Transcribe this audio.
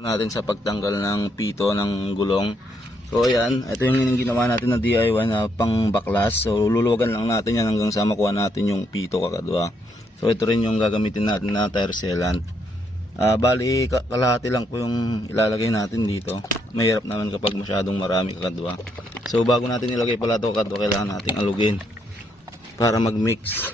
natin sa pagtanggal ng pito ng gulong. So ayan, ito yung ginawa natin na DIY na pang baklas. So luluwagan lang natin yan hanggang sa makuha natin yung pito kakadwa. So ito rin yung gagamitin natin na tire sealant. Bali kalahati lang po yung ilalagay natin dito. Mahirap naman kapag masyadong marami kakadwa. So bago natin ilagay pala ito kakadwa, kailangan natin alugin para mag mix.